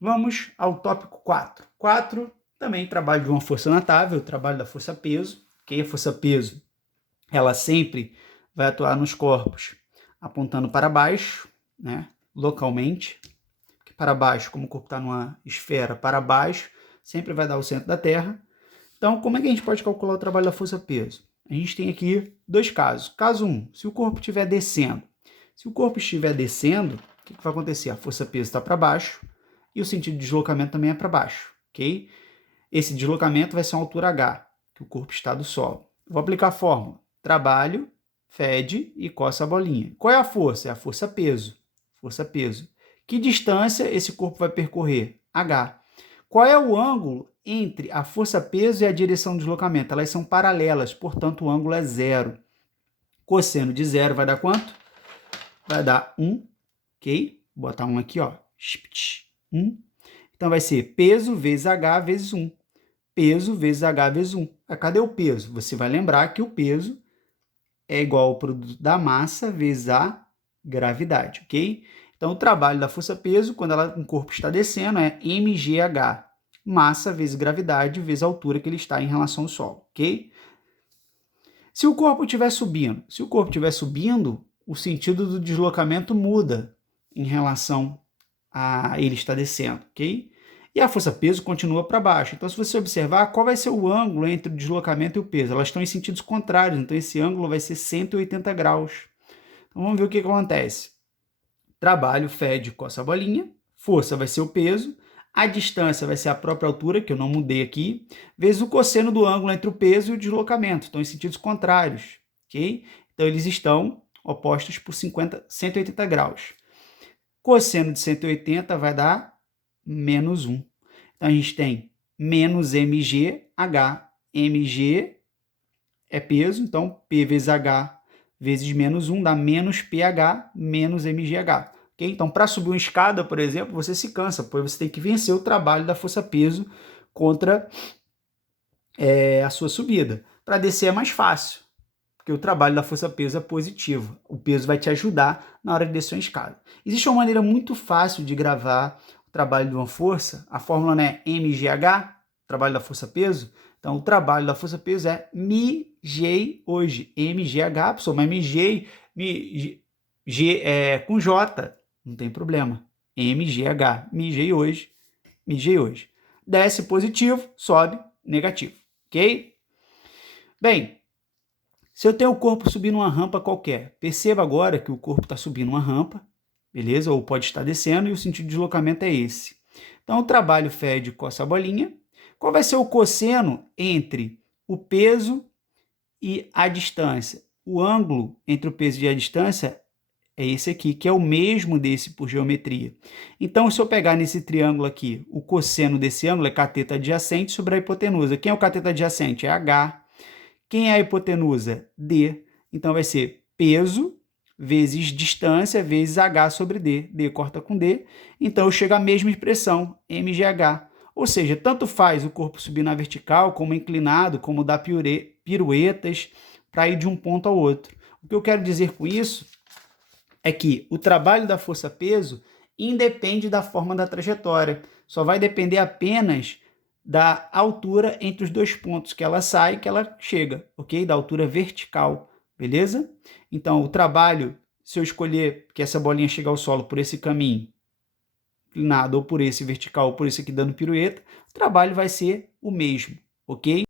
Vamos ao tópico 4. 4, também trabalho de uma força notável, trabalho da força-peso, que a força-peso, ela sempre vai atuar nos corpos apontando para baixo, né, localmente, para baixo, como o corpo está numa esfera para baixo, sempre vai dar o centro da Terra. Então, como é que a gente pode calcular o trabalho da força-peso? A gente tem aqui dois casos. Caso 1, se o corpo estiver descendo. Se o corpo estiver descendo, o que vai acontecer? A força-peso está para baixo e o sentido de deslocamento também é para baixo, ok? Esse deslocamento vai ser uma altura h, que o corpo está do solo. Vou aplicar a fórmula. Trabalho, fede e coça a bolinha. Qual é a força? É a força-peso. Força-peso. Que distância esse corpo vai percorrer? H. Qual é o ângulo entre a força-peso e a direção de deslocamento? Elas são paralelas, portanto o ângulo é zero. Cosseno de zero vai dar quanto? Vai dar 1, ok? Vou botar 1 aqui, ó. 1. Então vai ser peso vezes H vezes 1. Peso vezes H vezes 1. Cadê o peso? Você vai lembrar que o peso é igual ao produto da massa vezes a gravidade, ok? Então, o trabalho da força-peso, quando um corpo está descendo, é mgh, massa vezes gravidade vezes a altura que ele está em relação ao solo, ok? Se o corpo estiver subindo, o sentido do deslocamento muda em relação a ele estar descendo, ok? E a força-peso continua para baixo. Então, se você observar, qual vai ser o ângulo entre o deslocamento e o peso? Elas estão em sentidos contrários, então esse ângulo vai ser 180 graus. Então, vamos ver o que acontece. Trabalho, fede, coça a bolinha. Força vai ser o peso. A distância vai ser a própria altura, que eu não mudei aqui, vezes o cosseno do ângulo entre o peso e o deslocamento. Estão em sentidos contrários, ok? Então, eles estão opostos por 180 graus. Cosseno de 180 vai dar menos 1. Então, a gente tem menos mgh. mg é peso, então P vezes H vezes menos 1 dá menos pH menos mgh. Okay? Então, para subir uma escada, por exemplo, você se cansa, pois você tem que vencer o trabalho da força-peso contra a sua subida. Para descer é mais fácil, porque o trabalho da força-peso é positivo. O peso vai te ajudar na hora de descer uma escada. Existe uma maneira muito fácil de gravar o trabalho de uma força. A fórmula não é mgh, trabalho da força-peso. Então, o trabalho da força-peso é mg hoje. mgh, pessoal, mas mg com j, não tem problema. mgh, mg hoje, mg hoje. Desce positivo, sobe negativo, ok? Bem, se eu tenho o corpo subindo uma rampa qualquer, perceba agora que o corpo está subindo uma rampa, beleza? Ou pode estar descendo e o sentido de deslocamento é esse. Então, o trabalho fede coça a bolinha. Qual vai ser o cosseno entre o peso e a distância? O ângulo entre o peso e a distância é esse aqui, que é o mesmo desse por geometria. Então, se eu pegar nesse triângulo aqui, o cosseno desse ângulo é cateto adjacente sobre a hipotenusa. Quem é o cateto adjacente? É H. Quem é a hipotenusa? D. Então, vai ser peso vezes distância vezes H sobre D. D corta com D. Então, eu chego à mesma expressão, mgh. Ou seja, tanto faz o corpo subir na vertical, como inclinado, como dar piruetas para ir de um ponto ao outro. O que eu quero dizer com isso é que o trabalho da força-peso independe da forma da trajetória. Só vai depender apenas da altura entre os dois pontos que ela sai e que ela chega, ok? Da altura vertical, beleza? Então, o trabalho, se eu escolher que essa bolinha chegue ao solo por esse caminho, inclinado, ou por esse vertical, ou por esse aqui dando pirueta, o trabalho vai ser o mesmo, ok?